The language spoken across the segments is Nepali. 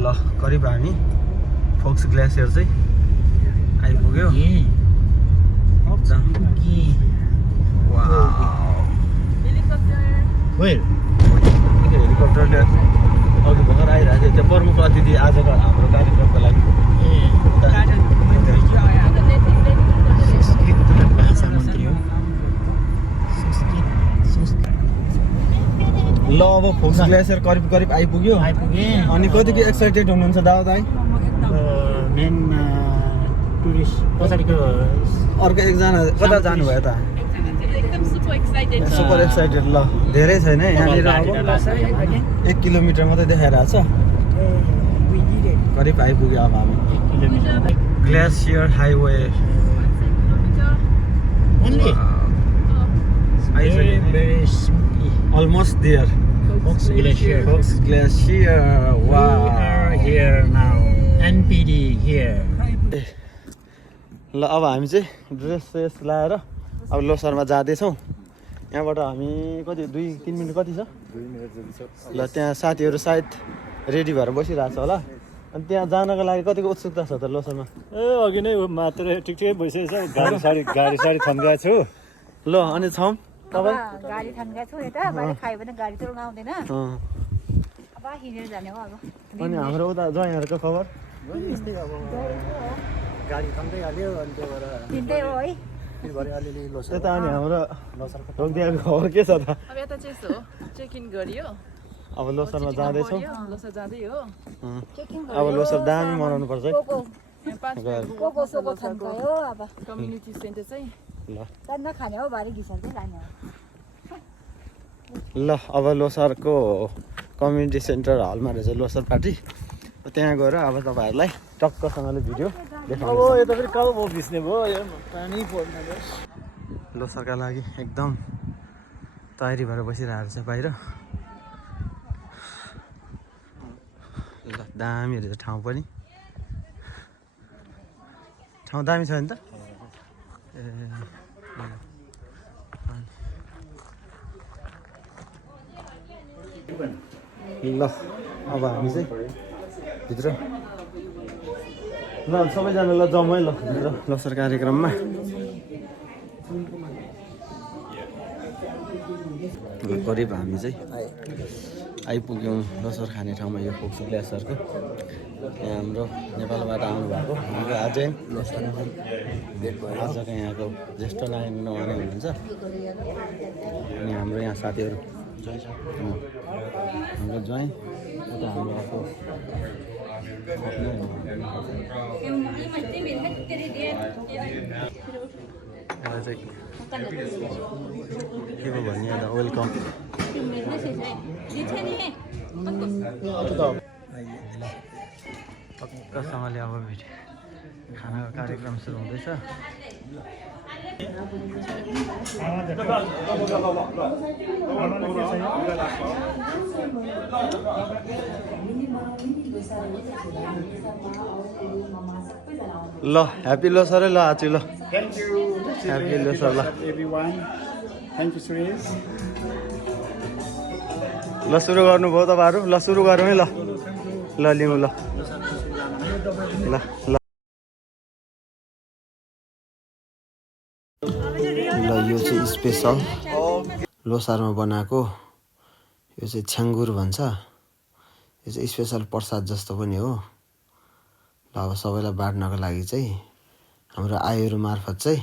ल करिब हामी फोक्स ग्लेसियर चाहिँ आइपुग्यो। हेलिकप्टरले अघि भर्खर आइरहेको थियो। त्यो प्रमुख अतिथि आजको हाम्रो कार्यक्रमको लागि ल अब फोक्स ग्लेसियर करिब आइपुग्यो। अनि कतिको एक्साइटेड हुनुहुन्छ दावा दाइ? मेन टुरिस्ट पछाडिको अर्को एकजना कता जानुभयो त? Super excited. ल धेरै छैन यहाँनिर, अब 1 किलोमिटर मात्रै देखाइरहेको छ। करिब आइपुग्यो अब हामी glacier highway. Almost there. Fox Glacier. Fox Glacier. Wow. We are here now. NPD here. ल अब हामी चाहिँ ड्रेस लाएर अब लोसारमा जाँदैछौँ। यहाँबाट हामी कति 2-3 मिनट कति छ? 2 मिनट जति छ। ल त्यहाँ साथीहरू सायद रेडी भएर बसिरहेको छ होला। अनि त्यहाँ जानको लागि कतिको उत्सुकता छ त लोसारमा? अघि नै मात्र ठिक भइसकेको छ। गाडी साडी थन्काएको छु। ल अनि छौँ तपाईँ? गाडी थन्काएको छु यता, भरे खायो भने गाडी चलाउन आउँदैन। अब हिँडेर जाने हो अब। अनि हाम्रो उता ज्वाइँहरूको खबर? गाडी थन्काइहाल्यो अनि त्यो भएर हिँड्दै हो है। अलिअलि लोसर त्यता अनि हाम्रो ढोकदियाको खबर के छ त? अब यता चाहिँ यस्तो हो, चेक इन गरियो, अब लोसरमा जाँदैछौँ। लोसर जाँदै हो। अब लोसर दामी मनाउनु पर्छ है। कोको थन्कायो अब। कम्युनिटी सेन्टर चाहिँ ल जान्न खाने हो, भरे घिसेर चाहिँ लाने हो। ल अब लोसरको कम्युनिटी सेन्टर हलमा रहेछ लोसर पार्टी। त्यहाँ गएर अब तपाईँहरूलाई टक्कसँगले भिडियो देखाउँछु। अब यता फेरि कालो भयो भिस्ने भयो, यो पानी पर्न बस। लोसरका लागि एकदम तयारी भएर बसिरहेको छ बाहिर। ल दामी रहेछ ठाउँ पनि, ठाउँ दामी छ नि त। ल अब हामी चाहिँ भित्र ल सबैजना ल जाउँ है ल भित्र लोसर कार्यक्रममा। करिब हामी चाहिँ आइपुग्यौँ लोसर खाने ठाउँमा, यो फोक्स ग्लेसियरको। यहाँ हाम्रो नेपालबाट आउनुभएको हाम्रो आजैन आजको यहाँको ज्येष्ठ नागरिक उहाँले हुनुहुन्छ। अनि हाम्रो यहाँ साथीहरू हाम्रो ज्वाइँ, उता हाम्रो अर्को के पो भन्ने अन्त वेलकम। पक्कासँगले अब भेट खानाको कार्यक्रम सुरु हुँदैछ। ल ह्याप्पी लोसर है ल आज ल ह्याप्पी लोसर ल ल सुरु गर्नुभयो तपाईँहरू? ल सुरु गरौँ है ल ल लिउँ ल ल ल ल यो चाहिँ स्पेसल लोसारमा बनाएको, यो चाहिँ छ्याङ्गुर भन्छ। यो चाहिँ स्पेसल प्रसाद जस्तो पनि हो। ल अब सबैलाई बाँड्नको लागि चाहिँ हाम्रो आयोहरू मार्फत चाहिँ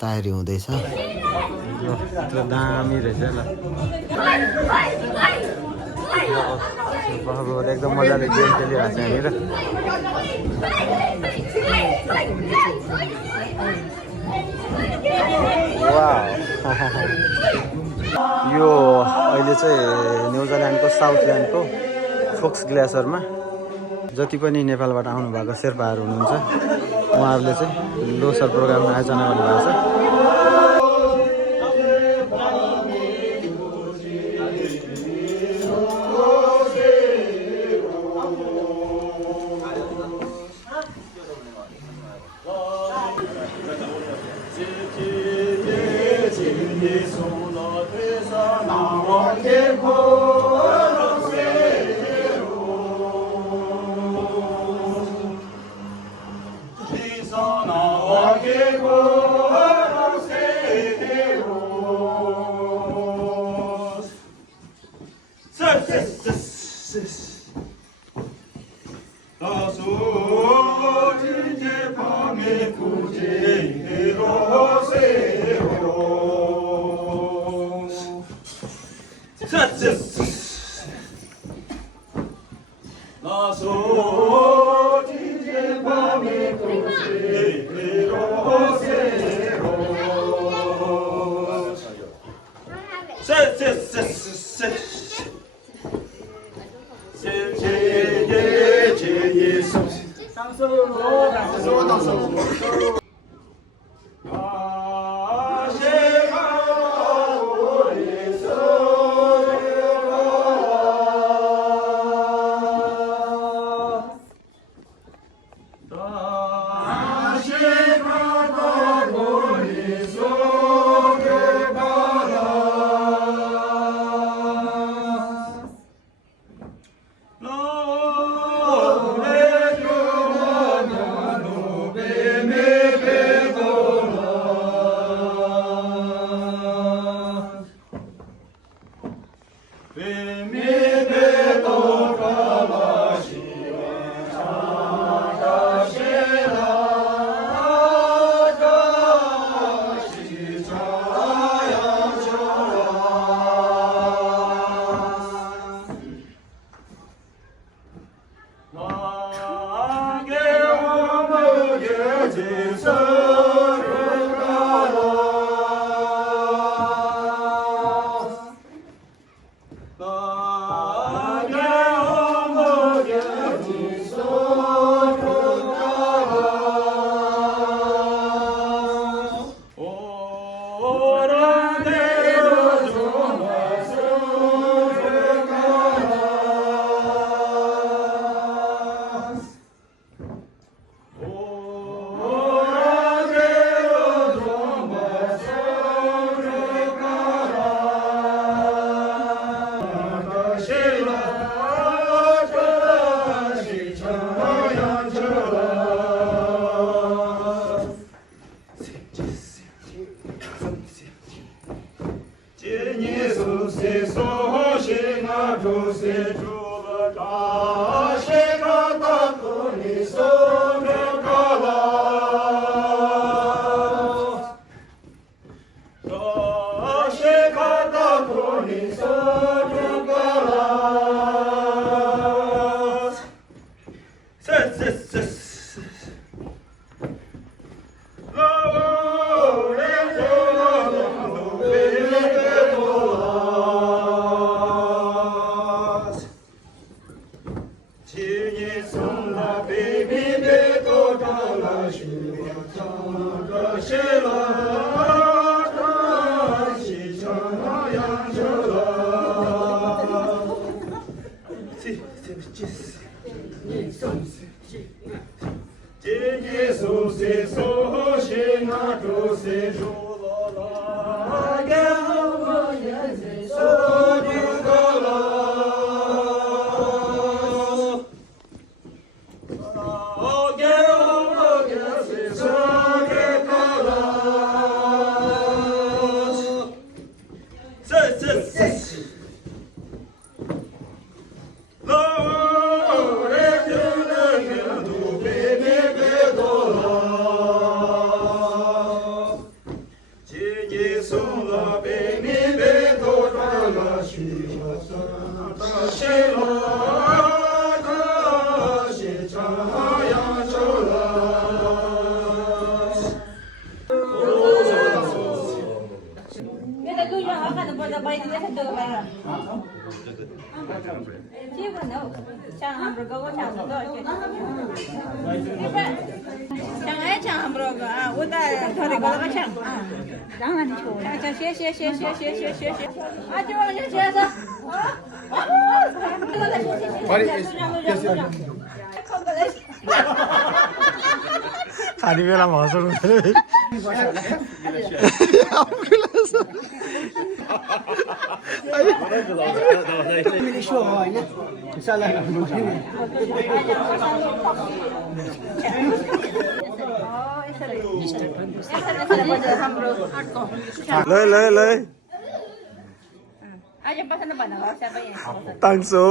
तयारी हुँदैछ। दामी रहेछ ल, एकदम मजाले गेम खेलिरहेको छ यहाँनिर। यो अहिले चाहिँ न्युजिल्यान्डको साउथल्यान्डको फोक्स ग्लेसियरमा जति पनि नेपालबाट आउनुभएको शेर्पाहरू हुनुहुन्छ उहाँहरूले चाहिँ लोसर प्रोग्राम आयोजना गर्नुभएको छ। खाने बेलामा हँसाउनु ल Aja pasan na ba na? Sabi yan. ताङ्सो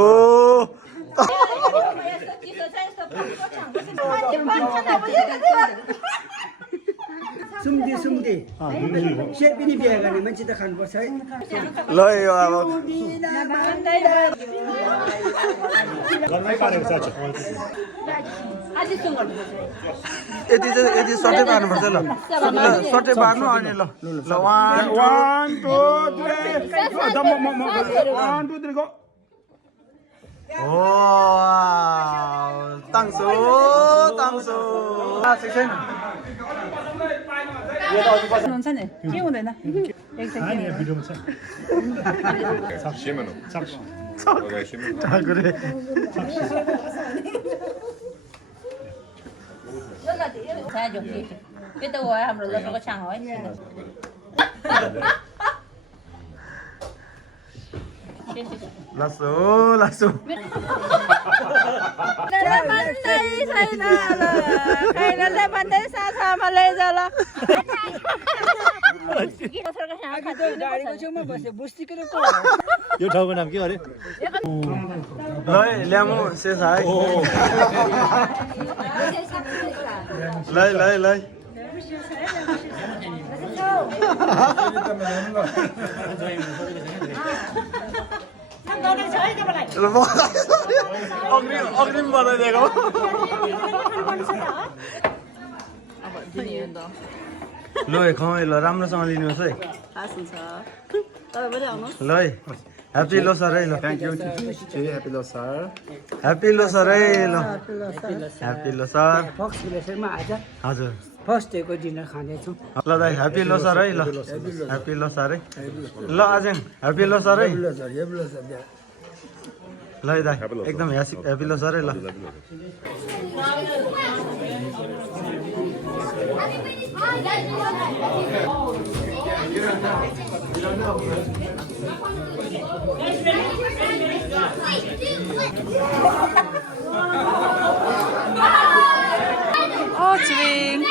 सुम्दी सेट पनि बिहा गर्ने मान्छे त खानुपर्छ है ल यो अब घरमै पारेको छ यति सर्टै पार्नुपर्छ ल सर्टै पार्नु अनि ल ल 1 2 3 गो ताङसो हुन्छ नि के हुँदैन भिडियोमा छ ठाकुरे त्यो त हो हाम्रो लसको छाङ हो है लासो लासो गाडीको छेउमा बस्यो बुस्तीको यो ठाउँको नाम के अरे ल ल्यामु शेष है ल अग्रिम बनाइदिएको ल खुवाइ ल राम्रोसँग लिनुहोस् है ल है ह्याप्पी लोसर है ल ह्याप्पी लोसर है ल ह्याप्पी लोसर फक्स भिलेजमा आज हजुर फर्स्ट डेको डिनर खाँदैछौँ ल दाइ ह्याप्पी लोसर है ल ह्याप्पी लोसर है ल आजङ ह्याप्पी लोसर है ल है दाइ एकदम ह्याप्पी लोसर है ल Oh, Chwing.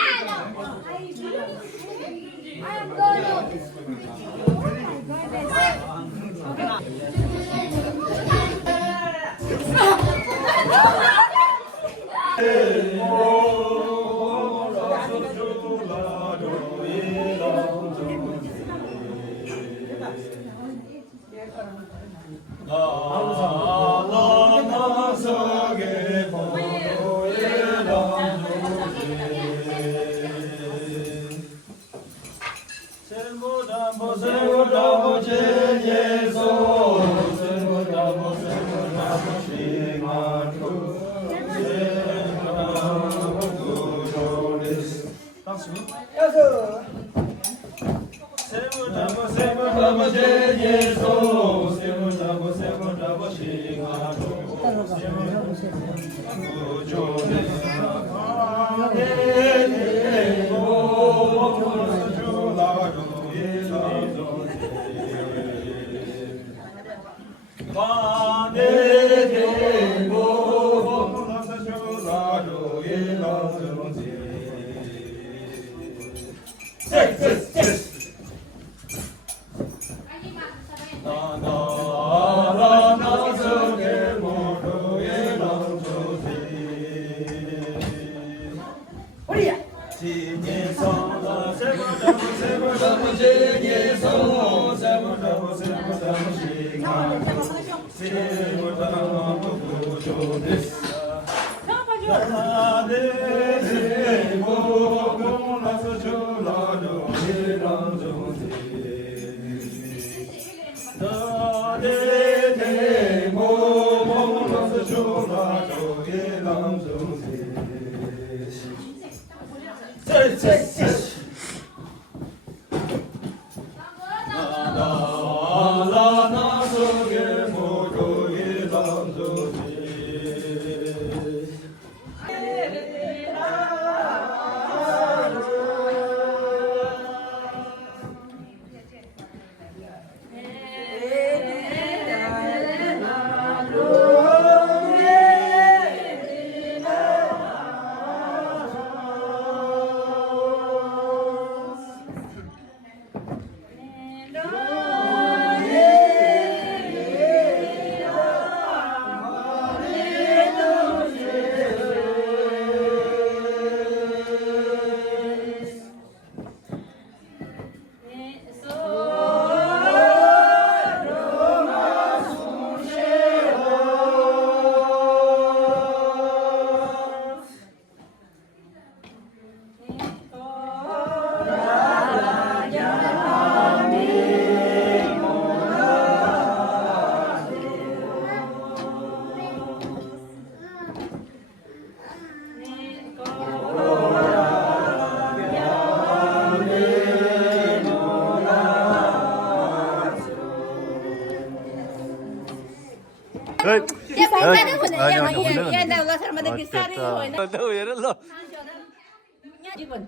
यहाँ दाउला शर्मा त बिस्तारै होइन हेर ल यहाँ जीवन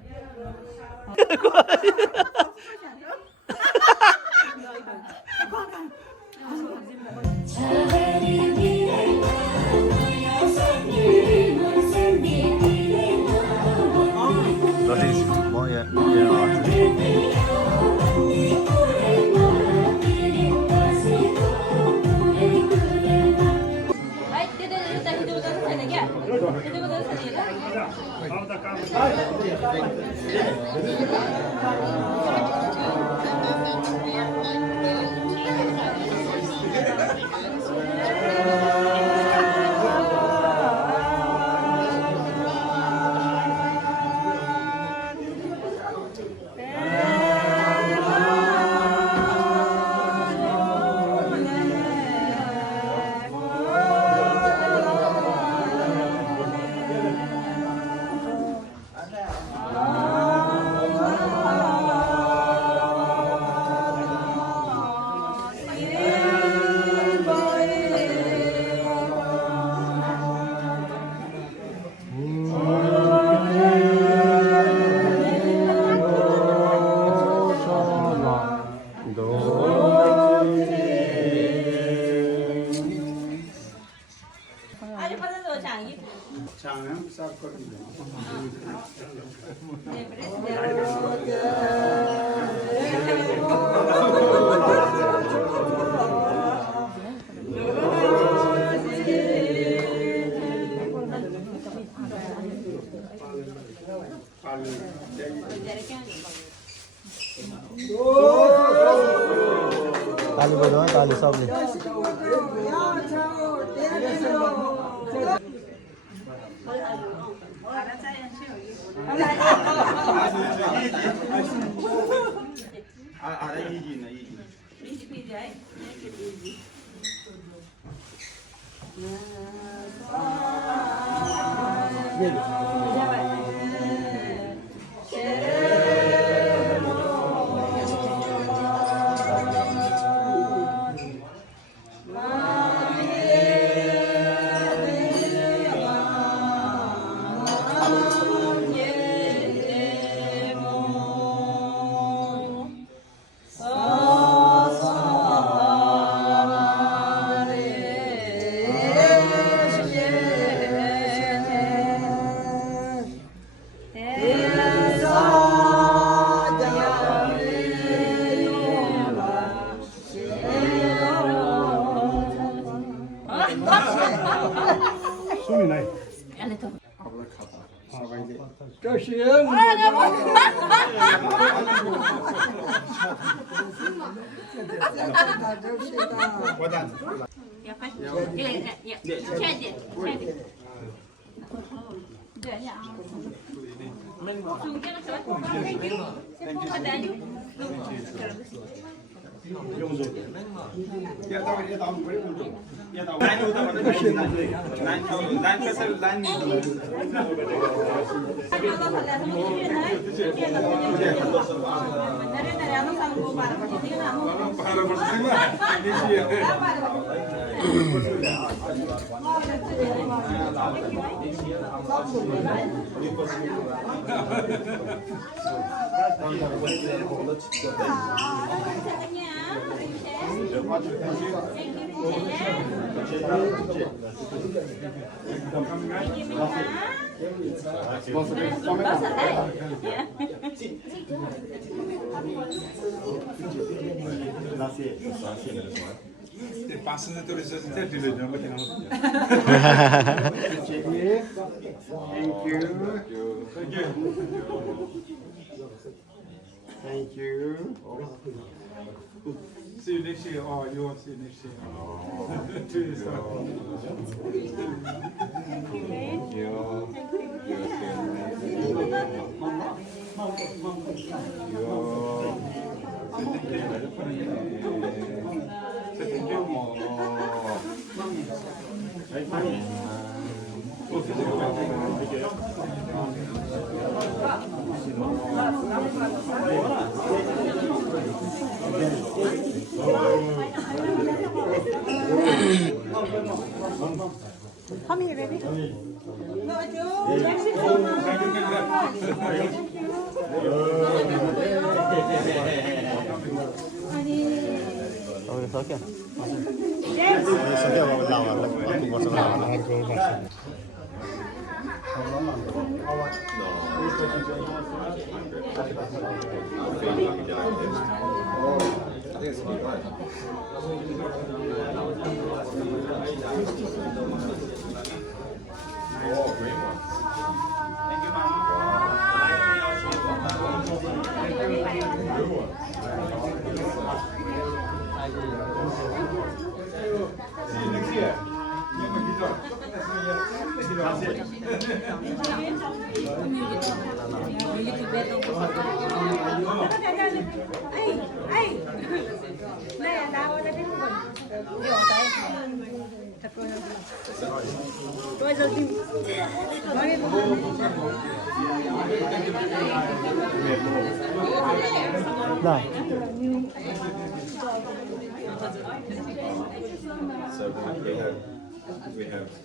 ताली बजाऊ ताली सबले Passando autorização até de legião, vai ter Thank you. Thank you. See you next year. Oh, you want to see you next year. 2 years time. 화면 सक्यो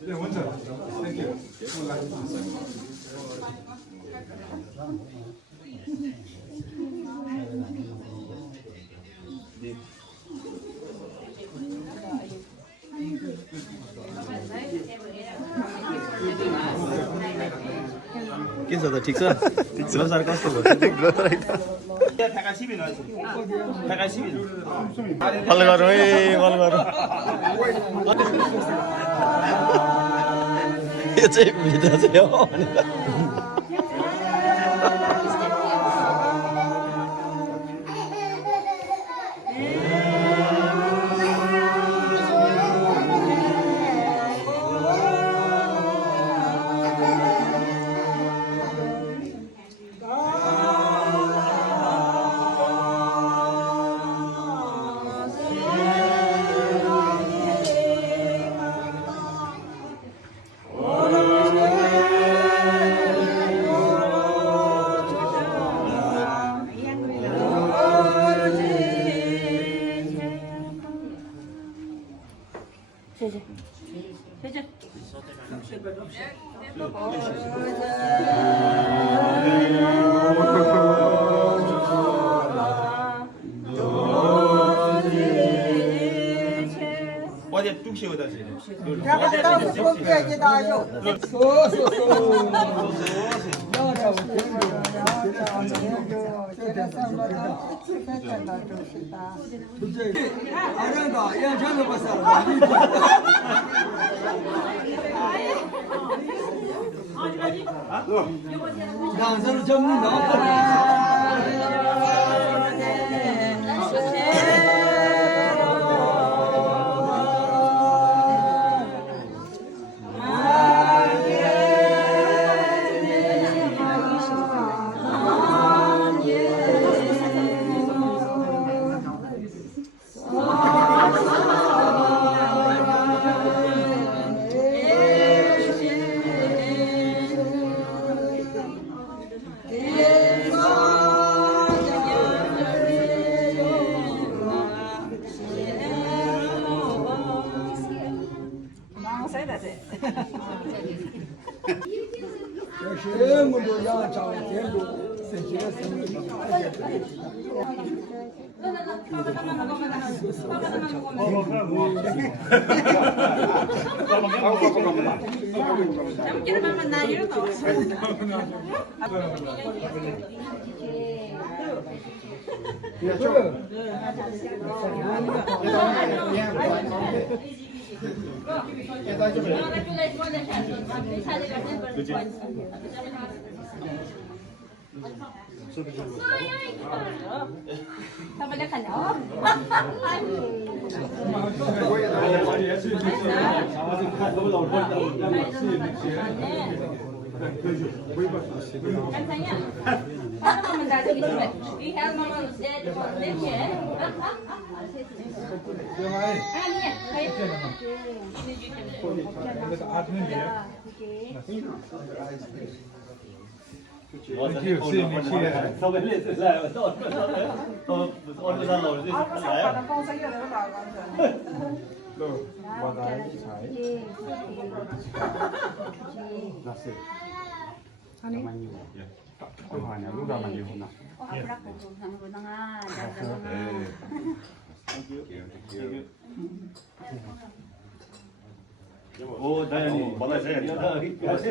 Yeah, one time. Thank you. के छ त ठिक छ लोसार कस्तो भयो फल गरौँ है फल गरौँ यो चाहिँ भिडियो चाहिँ हो बधाई छ है दसैँ रमाइलो होइन रमाइलो हुन ओ दाइ बधाई छ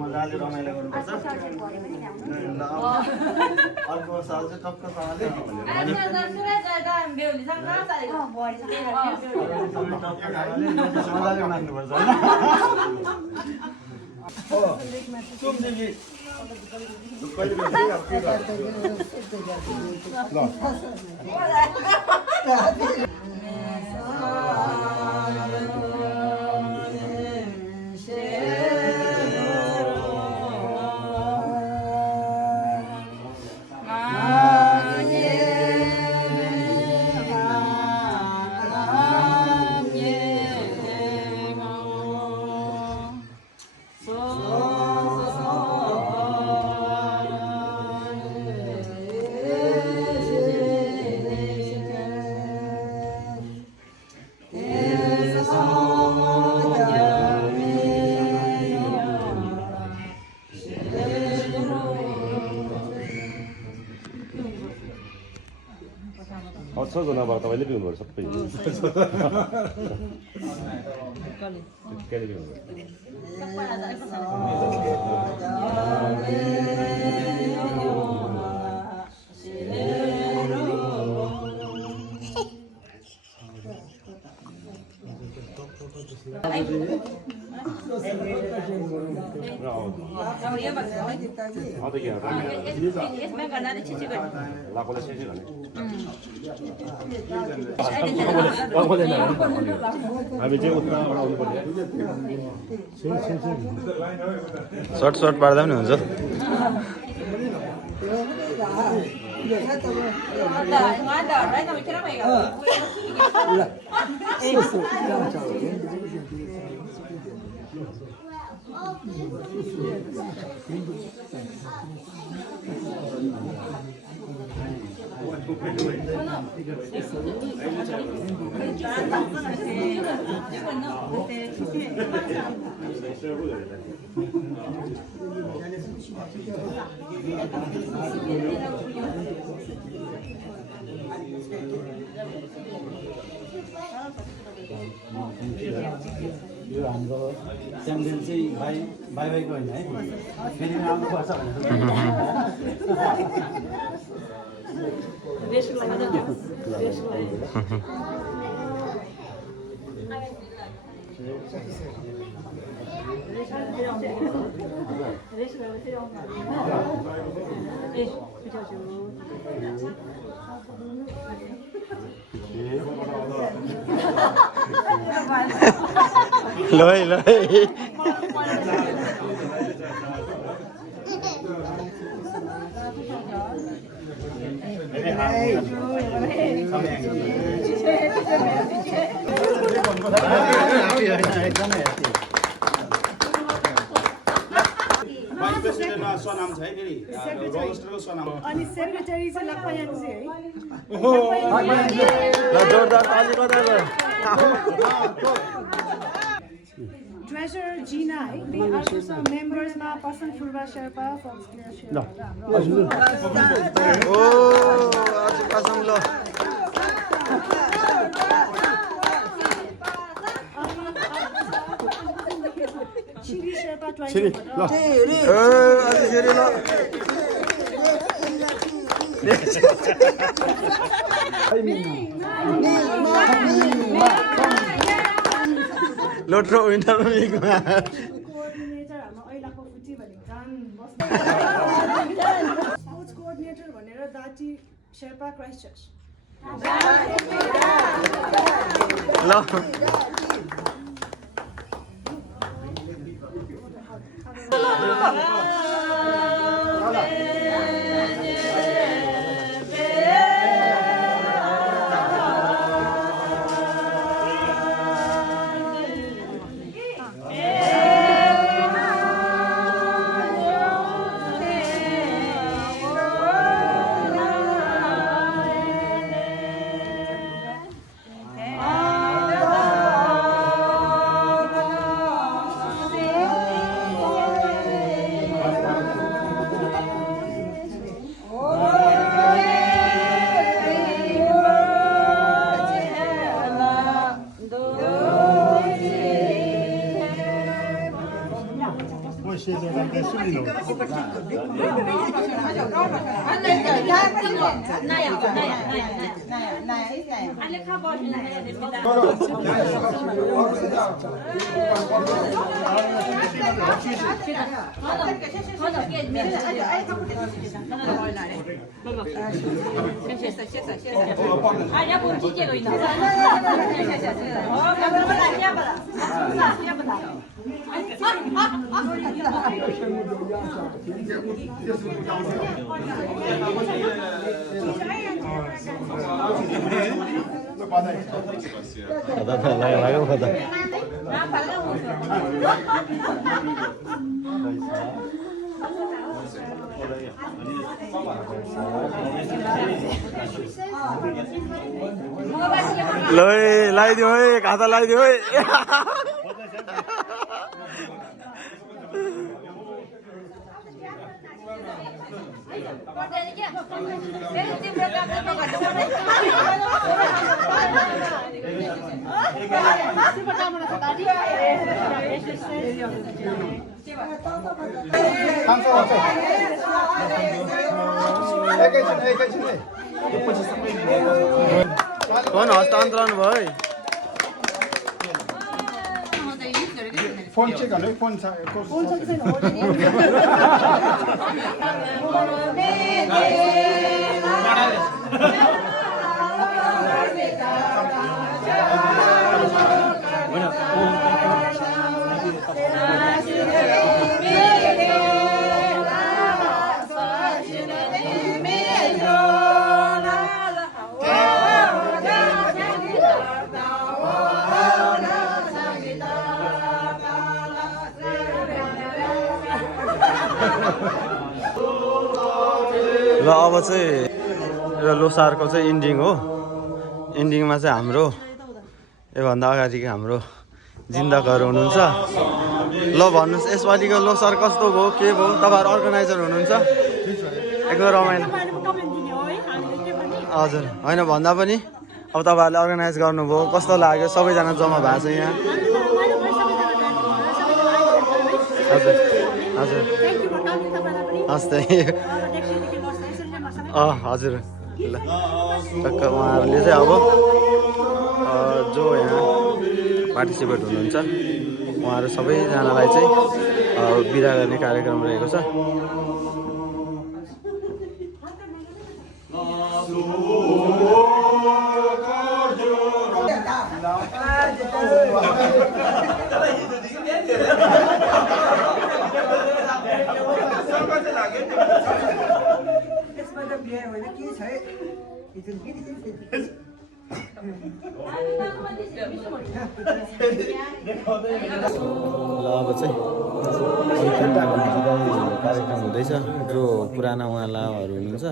मजाले रमाइलो गर्नुपर्छ अर्को साल चाहिँ टक्कसँगले मजाले मान्नुपर्छ सजो नभए तपाईँले पिउनुभयो सबै कहिले सर्ट पार्दा पनि हुन्छ यो हाम्रो च्याम्पियन चाहिँ भाइको होइन है फेरि आउनुपर्छ लय लय स्वनाम छ है फेरि रोस्टरको स्वनाम अनि सेक्रेटरी चाहिँ लक्पयाङ चाहिँ ल जोरदार ताली बजाएर Treasurer Gina है we also members मा पसन फुर्बा शेर्पा फक्स क्लियर शेर्पा ओ आज कसम ल छिरी शेर्पा छिरी ल आज फेरि ल लोट्रो विन्टर विकमा कोअर्डिनेटर हाम्रो ऐलाको फुटी भनेको झन् बस्नु स्पोर्ट्स कोअर्डिनेटर भनेर दाची शेर्पा क्राइस्ट चर्च ल ल लगाइदियो है खाता लगाइदियो है फोन हस्तान्तरण भयो फोन चेक गर्नु फोन छ ल अब चाहिँ यो लोसारको चाहिँ इन्डिङ हो इन्डिङमा चाहिँ हाम्रो योभन्दा अगाडिको हाम्रो जिन्दकहरू हुनुहुन्छ ल भन्नुहोस् यसपालिको लोसार कस्तो भयो के भयो तपाईँहरू अर्गनाइजर हुनुहुन्छ एकदम रमाइलो हजुर होइन भन्दा पनि अब तपाईँहरूले अर्गनाइज गर्नुभयो कस्तो लाग्यो सबैजना जम्मा भएको छ यहाँ हजुर हजुर हस् हजुर ल टक्क उहाँहरूले चाहिँ अब जो यहाँ पार्टिसिपेट हुनुहुन्छ उहाँहरू सबैजनालाई चाहिँ बिदा गर्ने कार्यक्रम रहेको छ ल अब चाहिँ कार्यक्रम हुँदैछ जो पुराना उहाँलाहरू हुनुहुन्छ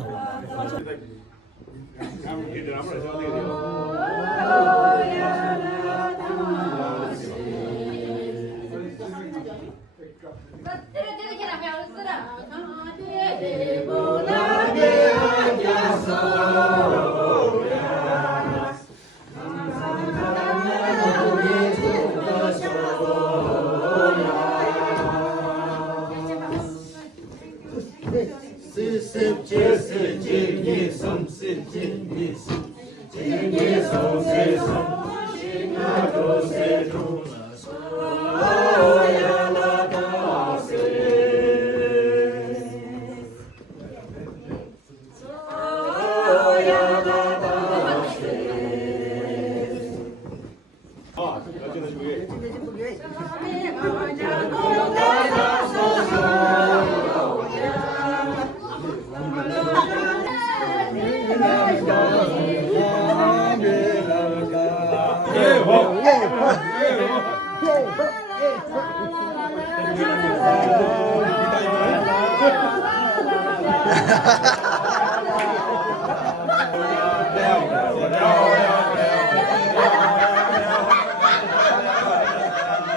यो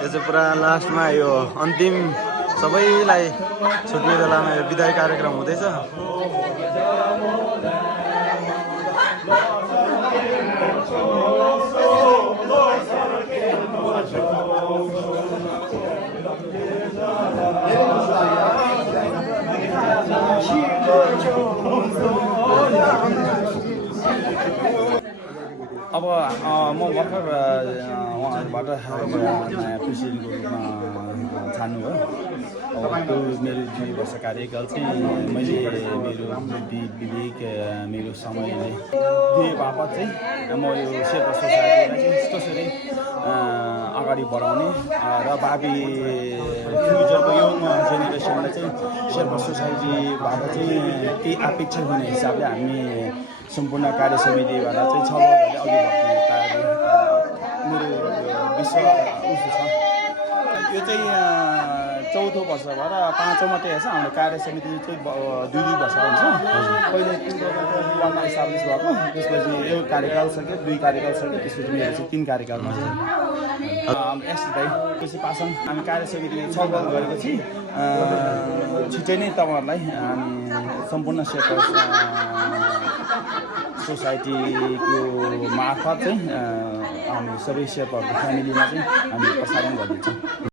चाहिँ पुरा लास्टमा यो अन्तिम सबैलाई छुट्ने बेलामा यो विदाई कार्यक्रम हुँदैछ। अब म भर्खर उहाँहरूबाट नयाँ प्रेसिडेन्टको रूपमा छान्नुभयो। अब त्यो मेरो 2 वर्ष कार्यकाल चाहिँ मैले मेरो बुद्धि विवेक मेरो समयले दिए बापत चाहिँ म यो शेर्पा सोसाइटीलाई चाहिँ कसरी अगाडि बढाउने र भावी फ्युचरको यङ जेनेरेसनलाई चाहिँ शेर्पा सोसाइटीबाट चाहिँ केही अपेक्षा हुने हिसाबले हामी सम्पूर्ण कार्य समितिबाट चाहिँ छलफल गरेर अघि बढ्ने तयारी मेरो विश्वास छ। यो चाहिँ 4औं वर्ष भएर 5औं मात्रै हेर्छ। हाम्रो कार्य समिति चाहिँ 2 वर्ष हुन्छ। पहिले 2001मा इस्टाब्लिस भएको, त्यसपछि यो कार्यकाल सक्यो, 2 कार्यकाल सक्यो, त्यसपछि मेरो चाहिँ 3 कार्यकालमा चाहिँ एस भाइ त्यसै पाछौँ हामी कार्य समितिले छलफल गरेपछि छिट्टै नै तपाईँहरूलाई हामी सम्पूर्ण शेर्पा सोसाइटीको मार्फत चाहिँ हामी सबै शेर्पाहरूको फ्यामिलीमा चाहिँ हामी प्रसारण गरिदिन्छौँ।